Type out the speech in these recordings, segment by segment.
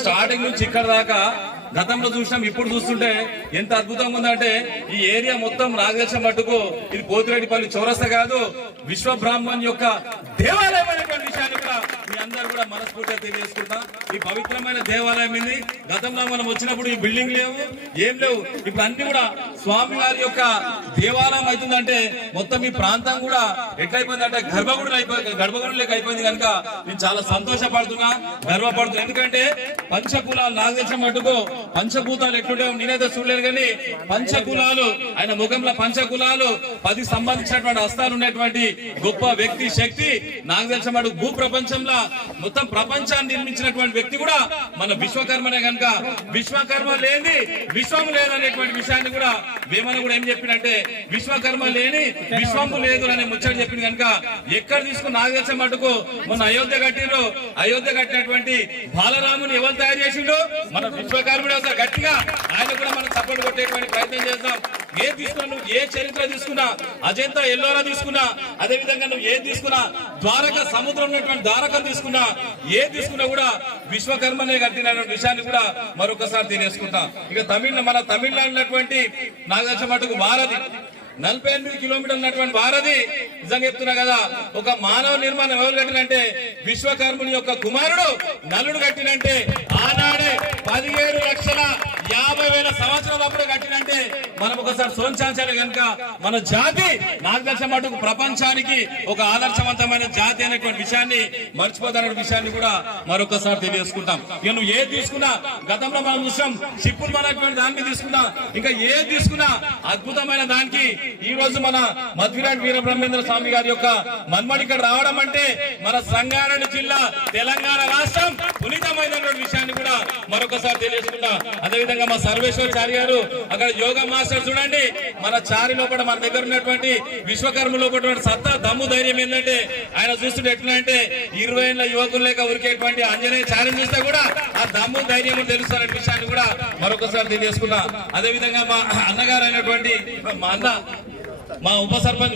Starting నుంచి ఇక్కడ దాకా గతంలో చూసినాం, ఇప్పుడు చూస్తుంటే ఎంత అద్భుతంగా ఉందంటే ఈ ఏరియా మొత్తం నాగదేశం మట్టుకు ఇది పోతిరెడ్డిపల్లి చౌరస్తా కాదు, విశ్వ బ్రాహ్మణ్ యొక్క దేవాలయం అనేటువంటి విషయాన్ని కూడా మీ అందరూ కూడా మనస్ఫూర్తిగా తెలియజేసుకుంటాం. ఈ పవిత్రమైన దేవాలయం ఇది. గతంలో మనం వచ్చినప్పుడు ఈ బిల్డింగ్ లేవు, ఏం లేవు. ఇప్పుడు అన్ని కూడా స్వామి వారి యొక్క దేవాలయం అవుతుందంటే మొత్తం ఈ ప్రాంతం కూడా ఎట్లయిపోయిందంటే గర్భగుడిలోకి అయిపోయింది. కనుక నేను చాలా సంతోషపడుతున్నా, గర్వపడుతున్నా. ఎందుకంటే పంచకులాలు నాగదేశం మట్టుకు పంచభూతాలు ఎట్లుంటే నేనైతే చూడలేదు, కానీ పంచకులాలు ఆయన ముఖంలో పంచకులాలు 10 సంబంధించినటువంటి హస్తాలు ఉన్నటువంటి గొప్ప వ్యక్తి, శక్తి నాగదేశం మటుకు భూ ప్రపంచంలో మొత్తం ప్రపంచాన్ని నిర్మించినటువంటి వ్యక్తి కూడా మన విశ్వకర్మనే. కనుక విశ్వకర్మ లేని విశ్వం లేదనేటువంటి విషయాన్ని కూడా వేమన కూడా ఏం చెప్పిందంటే విశ్వకర్మ లేని విశ్వము లేదు అనే ముచ్చట చెప్పింది. కనుక ఎక్కడ తీసుకుని నాగదేశం మటుకు మొన్న అయోధ్య కట్టిండ్రు, అయోధ్య కట్టినటువంటి బాలరాముని ఎవరు తయారు చేసిండు? మన విశ్వకర్ముడు. ఒకసారి గట్టిగా ఆయన కూడా మనం సపోర్ట్ కొట్టేటువంటి ప్రయత్నం చేద్దాం. ఏ తీసుకున్నా, నువ్వు ఏ చరిత్ర తీసుకున్నా, అజంతా ఎల్లోరా తీసుకున్నా, అదే విధంగా నువ్వు ఏది తీసుకున్నా, ద్వారక సముద్రం ఉన్నటువంటి ద్వారకం తీసుకున్నా, ఏది తీసుకున్నా కూడా విశ్వకర్మనే కట్టిన విషయాన్ని కూడా మరొకసారి తెలియజేసుకుంటా. ఇక మన తమిళనాడు ఉన్నటువంటి నాగదేశం మటుకు వారధి 48 కిలోమీటర్లు ఉన్నటువంటి వారధి. నిజంగా చెప్తున్నా కదా, ఒక మానవ నిర్మాణం ఎవరు కట్టినంటే విశ్వకర్ముని యొక్క కుమారుడు నలుడు కట్టినంటే ఆనాడే 17,50,000 సంవత్సరాల అప్పుడు కట్టినంటే మనం ఒకసారి సోంచాల్సాలి. కనుక మన జాతి నాగదేశం మటుకు ప్రపంచానికి ఒక ఆదర్శవంతమైన జాతి అనేటువంటి విషయాన్ని మర్చిపోతానే విషయాన్ని కూడా మరొకసారి తెలియజేసుకుంటాం. ఇక నువ్వు ఏది తీసుకున్నా, గతంలో మనం చూసాం షిప్పులు మనటువంటి దానికి తీసుకున్నా, ఇంకా ఏది తీసుకున్నా అద్భుతమైన దానికి ఈ రోజు మన మధ్విరాట్ వీరబ్రహ్మేంద్ర స్వామి గారి యొక్క మన్మడి ఇక్కడ రావడం అంటే మన సంగారెడ్డి జిల్లా తెలంగాణ రాష్ట్రం పునీతమైనటువంటి విషయాన్ని కూడా మరొకసారి తెలియజేసుకుంటా. అదేవిధంగా మా సర్వేశ్వరాచారి గారు అక్కడ యోగా మాస్టర్ చూడండి, మన చారి లోపల మన దగ్గర ఉన్నటువంటి విశ్వకర్మ లోపల సత్తా దమ్ము ధైర్యం ఏంటంటే ఆయన చూస్తుంటే ఎట్లంటే 20 ఏళ్ల యువకులు లేక ఉరికేటువంటి ఆంజనేయ చారిని చూస్తే కూడా ఆ దమ్ము ధైర్యం తెలుస్తున్న విషయాన్ని కూడా మరొకసారి తెలియజేసుకున్నా. అదేవిధంగా మా అన్నగారు అయినటువంటి మా ఉప సర్పంచ్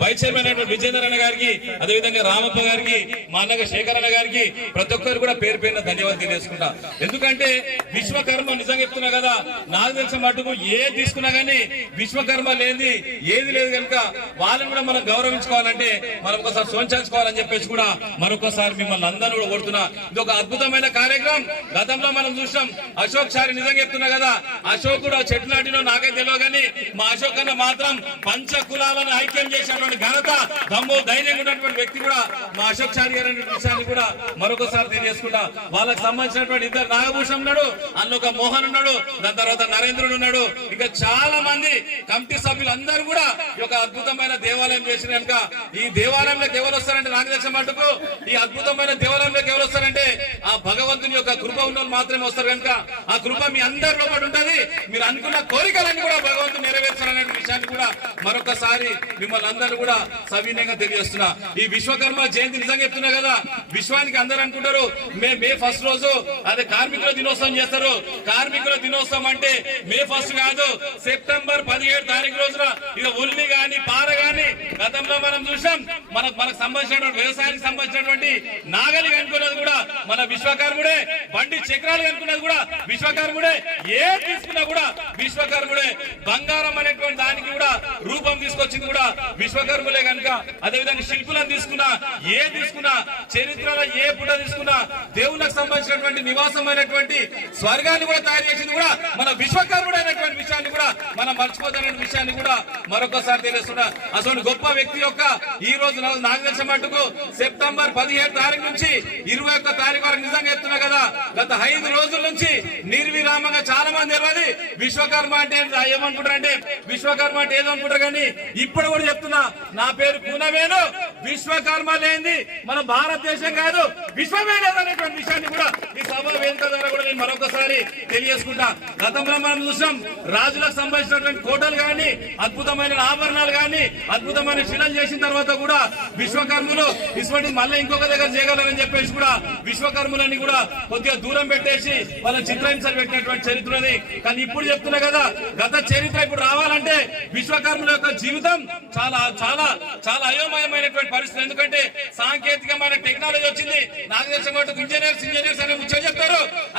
వైస్ చైర్మన్ అయినటువంటి విజేందర్ అన్న గారికి, అదేవిధంగా రామప్ప గారికి, మా అన్నగా శేఖర్ అన్న గారికి ప్రతి ఒక్కరు కూడా పేరు పేరున ధన్యవాదాలు తెలియజేసుకుంటా. ఎందుకంటే విశ్వకర్మ నిజంగా చెప్తున్నా కదా, నాకు తెలిసిన మటుకు ఏది తీసుకున్నా గానీ విశ్వకర్మ లేని ఏది లేదు. కనుక వాళ్ళని కూడా మనం గౌరవించుకోవాలంటే మనం ఒకసారి సోంచాల్చుకోవాలని చెప్పేసి కూడా మరొకసారి మిమ్మల్ని అందరూ కూడా కోరుతున్నా. ఇది ఒక అద్భుతమైన కార్యక్రమం. గతంలో మనం చూసాం అశోక్ చారి, నిజంగా చెప్తున్నా కదా, అశోక్ కూడా చెట్లు నాటినో నాకైతే తెలియదు, కానీ మా అశోక్ అన్న మాత్రం పంచ కులాలను ఐక్యం చేసినటువంటి ఘనత, దమ్ము, ధైర్యం ఉన్నటువంటి వ్యక్తి కూడా మా అశోక్ చారి గారు అనే విషయాన్ని కూడా మరొకసారి తెలియజేసుకుంటా. వాళ్ళకి సంబంధించినటువంటి 2 నాగభూషణం ఉన్నాడు, అందులో ఒక మోహన్ ఉన్నాడు, దాని తర్వాత నరేంద్రుడు ఉన్నాడు, ఇంకా చాలా మంది కమిటీ సభ్యులు అందరూ కూడా ఈ యొక్క అద్భుతమైన దేవాలయం చేసిన. కనుక ఈ దేవాలయంలోకి ఎవరు వస్తారంటే నాగదేశం మటుకు ఈ అద్భుతమైన దేవాలయంలోకి ఎవరు వస్తారంటే ఆ భగవంతుని యొక్క కృప ఉన్న వాళ్ళు మాత్రమే వస్తారు. కనుక ఆ కృప మీ అందరి లోపల ఉంటది. మీరు అనుకున్న కోరికలన్నీ కూడా భగవంతుడు నెరవేర్చాలనే విషయాన్ని కూడా మరొకసారి మిమ్మల్ని అందరూ కూడా సవినయంగా తెలియజేస్తున్నా. ఈ విశ్వకర్మ జయంతి నిజంగా చెప్తున్నా కదా, విశ్వానికి అందరూ అనుకుంటారు మే 1 రోజు అదే కార్మికుల దినోత్సవం చేస్తారు. కార్మికుల దినోత్సవం అంటే మే 1 కాదు, సెప్టెంబర్ 17 తారీఖు రోజున ఇక ఉల్లి గాని పార గాని గతంలో మనం చూసాం. మనకు సంబంధించినటువంటి వ్యవసాయానికి సంబంధించినటువంటి నాగలి కనుక్కున్నది కూడా మన విశ్వకర్ముడే, బండి చక్రాలు కనుక్కున్నది కూడా విశ్వకర్ముడే, ఏ తీసుకున్నా కూడా విశ్వకర్ముడే. బంగారం అనేటువంటి దానికి కూడా రూపం తీసుకొచ్చింది కూడా విశ్వకర్ములే. కనుక అదేవిధంగా శిల్పులను తీసుకున్నా, ఏ తీసుకున్నా, చరిత్రలో ఏ పుట తీసుకున్నా, దేవునికి సంబంధించినటువంటి నివాసమైనటువంటి స్వర్గాన్ని కూడా తయారు చేసింది కూడా మన విశ్వకర్ముడు అయినటువంటి విషయాన్ని కూడా మనం మర్చిపోతున్న విషయాన్ని కూడా మరొకసారి తెలుస్తున్నా. అసలు గొప్ప వ్యక్తి యొక్క ఈ రోజు నాగదేశం మట్టుకు సెప్టెంబర్ 17 తారీఖు నుంచి 21 తారీఖు వరకు నిజంగా చెప్తున్నా కదా, గత 5 రోజుల నుంచి నిర్విరామంగా చాలా మంది తెలియదు విశ్వకర్మ అంటే ఏమనుకుంటారంటే విశ్వకర్మ అంటే ఏదో అనుకుంటారు. కానీ ఇప్పుడు కూడా చెప్తున్నా, నా పేరు కూనవేను, విశ్వకర్మ లేని మన భారతదేశం కాదు, విశ్వమే లేదనేటువంటి విషయాన్ని కూడా ఈ సభ వేదిక ద్వారా కూడా నేను మరొకసారి తెలియజేసుకుంటా. గతంలో మనం చూసాం రాజులకు సంబంధించినటువంటి కోటలు గాని, అద్భుతమైన ఆభరణాలు గాని, అద్భుతమైన శిలలు చేసిన తర్వాత కూడా విశ్వకర్మలు ఇటువంటి మళ్ళీ ఇంకొక దగ్గర చేయగలరని చెప్పేసి కూడా విశ్వకర్మలని కూడా కొద్దిగా దూరం పెట్టేసి వాళ్ళ చిత్రహింసలు పెట్టినటువంటి చరిత్రది. కానీ ఇప్పుడు చెప్తున్నా కదా, గత చరిత్ర ఇప్పుడు రావాలంటే విశ్వకర్మల యొక్క జీవితం చాలా చాలా చాలా అయోమయమైనటువంటి పరిస్థితి. ఎందుకంటే సాంకేతికమైన టెక్నాలజీ వచ్చింది. నాగదేశం ఇంజనీర్స్ అనే ముచ్చట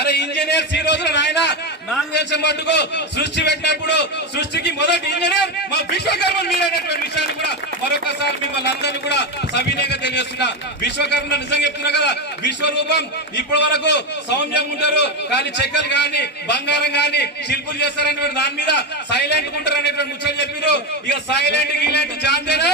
అరే ఇంజనీర్స్ ఈ రోజున నాయన నాకు తెలిసిన మట్టుకు సృష్టి పెట్టినప్పుడు సృష్టికి మొదటి ఇంజనీర్ మా విశ్వకర్మ మీరైనటువంటి విషయాన్ని కూడా మరొకసారి మిమ్మల్ని అందరినీ కూడా సవినయంగా తెలియజేస్తున్నా. విశ్వకర్మ నిజంగా చెప్తున్నా కదా, విశ్వరూపం ఇప్పటి వరకు సౌమ్యంగా ఉంటారు కానీ చెక్కలు కానీ బంగారం కానీ శిల్పులు చేస్తారనేటువంటి దాని మీద సైలెంట్ ఉంటారు అనేటువంటి ముచ్చట్లు చెప్పారు. ఇక సైలెంట్ గీలెంట్ జాంతేనే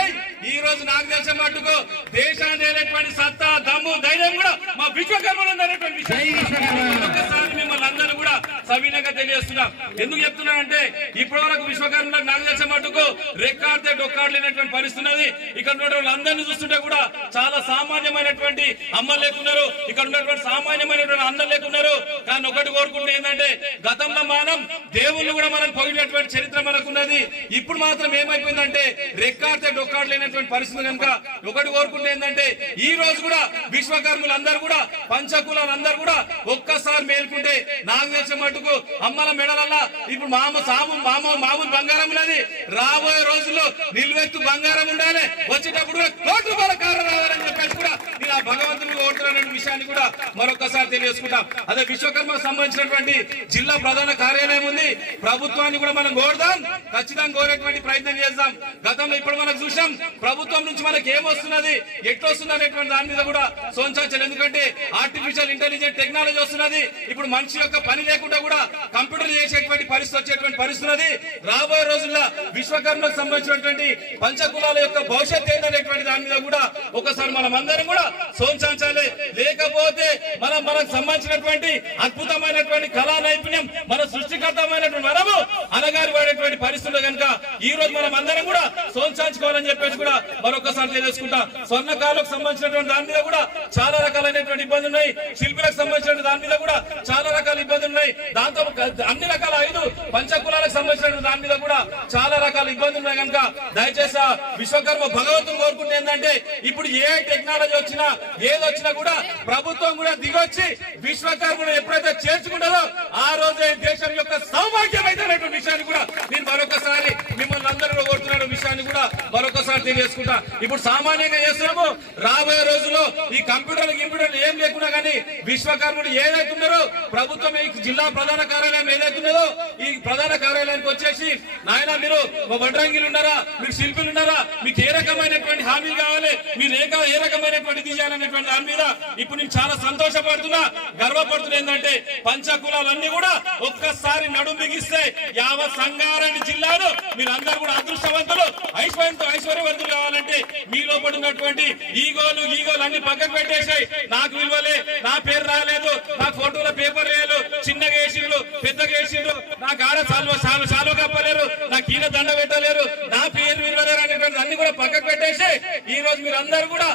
ఈ రోజు నాకు తెలిసిన మట్టుకు దేశాన్ని అనేటువంటి సత్తా దమ్ము ధైర్యం కూడా మా విశ్వకర్మలు ఉందనేటువంటి విషయాన్ని మిమ్మల్ని అందరూ కూడా సవినయంగా తెలియజేస్తున్నాం. ఎందుకు చెప్తున్నానంటే ఇప్పటి వరకు విశ్వకర్మలకు నాకు తెలిసిన మట్టుకు రెక్కాడితే డొక్కాడలేనటువంటి పరిస్థితి ఉన్నది. ఇక్కడ ఉన్నటువంటి అందరినీ చూస్తుంటే కూడా చాలా సామాన్యమైనటువంటి అమ్మలు లేకున్నారు, ఇక్కడ ఉన్నటువంటి సామాన్యమైనటువంటి అన్నలు లేకున్నారు. కానీ ఒకటి కోరుకుంటే ఏంటంటే గతంలో మనం దేవుళ్ళు కూడా మనం పొగినటువంటి చరిత్ర మనకున్నది. ఇప్పుడు మాత్రం ఏమైపోయిందంటే రెక్కాడితే డొక్కాడలేనటువంటి పరిస్థితి కనుక ఒకటి కోరుకుంటే ఏంటంటే ఈ రోజు కూడా విశ్వకర్మలు అందరూ కూడా పంచకులాలందరూ కూడా ఒక్కసారి మేల్కుంటే నాకు తెలిసిన మటుకు అమ్మల మెడలల్లా ఇప్పుడు మామూలు బంగారం ఉన్నది. రాబోయే రోజుల్లో నిలువెత్తు బంగారం ఉండాలి, వచ్చేటప్పుడు కూడా కోటి రూపాయల కారు రావాలని చెప్పేసి కూడా నేను ఆ భగవంతుని కోరుతున్న విషయాన్ని కూడా మరొకసారి తెలియజేసుకుంటాం. అదే విశ్వకర్మకు సంబంధించినటువంటి జిల్లా ప్రధాన కార్యాలయం ఉంది, ప్రభుత్వాన్ని కూడా మనం కోరుదాం, ఖచ్చితంగా కోరేటువంటి ప్రయత్నం చేద్దాం. గతంలో ఇప్పుడు మనకు చూసాం ప్రభుత్వం నుంచి మనకి ఏమొస్తున్నది ఎట్లొస్తుంది అనేటువంటి దాని మీద కూడా సోంచాల్సి. ఎందుకంటే ఆర్టిఫిషియల్ ఇంటెలిజెంట్ టెక్నాలజీ వస్తున్నది. ఇప్పుడు మనిషి యొక్క పని లేకుండా కూడా కంప్యూటర్లు చేసేటువంటి పరిస్థితి వచ్చేటువంటి పరిస్థితి. రాబోయే రోజుల్లో విశ్వకర్మకు సంబంధించినటువంటి పంచకులాల యొక్క భవిష్యత్ ఏందనేటువంటి దాని మీద కూడా ఒకసారి మనం అందరం కూడా సోంచాలి. లేకపోతే మనకు సంబంధించినటువంటి అద్భుతమైనటువంటి కళా నైపుణ్యం మన సృష్టికర్తమైనటువంటి మనము అనగారి పడేటువంటి పరిస్థితులు కనుక ఈ రోజు మనం అందరం కూడా సోంచాల్చుకోవాలని చెప్పేసి కూడా మరొకసారి తెలియజేసుకుంటాం. స్వర్ణకాలకు సంబంధించినటువంటి దాని మీద కూడా చాలా రకాలైనటువంటి ఇబ్బందులు ఉన్నాయి, శిల్పులకు సంబంధించిన దాని మీద కూడా చాలా రకాల ఇబ్బందులు ఉన్నాయి. దాంతో అన్ని రకాల 5 పంచకులాలకు సంబంధించిన దాని మీద కూడా చాలా రకాల ఇబ్బందులు ఉన్నాయి కనుక దయచేసి విశ్వకర్మ భగవంతుని కోరుకుంటే ఏంటంటే ఇప్పుడు ఏ టెక్నాలజీ వచ్చినా ఏది వచ్చినా కూడా ప్రభుత్వం కూడా దిగొచ్చి విశ్వకర్మను ఎప్పుడైతే చేర్చుకుంటారో ఆ రోజే దేశం యొక్క సౌభాగ్యం అయితే విషయాన్ని కూడా నేను మరొకసారి మిమ్మల్ని అందరూ కోరుతున్న విషయాన్ని కూడా మరొకసారి తెలియజేసుకుంటా. ఇప్పుడు సామాన్యంగా చేస్తున్నాము, రాబోయే రోజుల్లో ఈ కంప్యూటర్లు ఏం లేకున్నా కానీ విశ్వకర్మలు ఏదైతున్నారో ప్రభుత్వం ఈ జిల్లా ప్రధాన కార్యాలయం ఏదైతున్నదో ఈ ప్రధాన కార్యాలయానికి వచ్చేసి నాయన మీరు వడ్రంగిలు ఉన్నారా, మీరు శిల్పులు ఉన్నారా, మీకు ఏ రకమైనటువంటి హామీలు కావాలి, మీరు ఏ రకమైనటువంటి చేయాలనేటువంటి దాని మీద ఇప్పుడు నేను చాలా సంతోషపడుతున్నా, గర్వపడుతున్నా. ఏంటంటే పంచకులాలన్నీ కూడా ఒక్కసారి నడుం బిగిస్తే యావత్ సంగారెడ్డి జిల్లాలో మీరందరూ కూడా అదృష్టవంతులు ఐశ్వర్యవంతులు కావాలంటే మీ లోపల ఉన్నటువంటి ఈగోలు అన్ని పక్కకు పెట్టేసాయి. నాకు విలువలే, నా పేరు రాలేదు, నా ఫోటోల పేపర్ లేదు, చిన్నగా వేసిండ్రు పెద్దగా వేసిండ్రు, నాకు ఆడ సాల్వ కప్పలేరు, నాకు ఈయన దండ పెట్టలేరు, నా పేరు విలువలేరు అనేటువంటి అన్ని కూడా పక్కకు పెట్టేసి ఈ రోజు మీరు అందరూ కూడా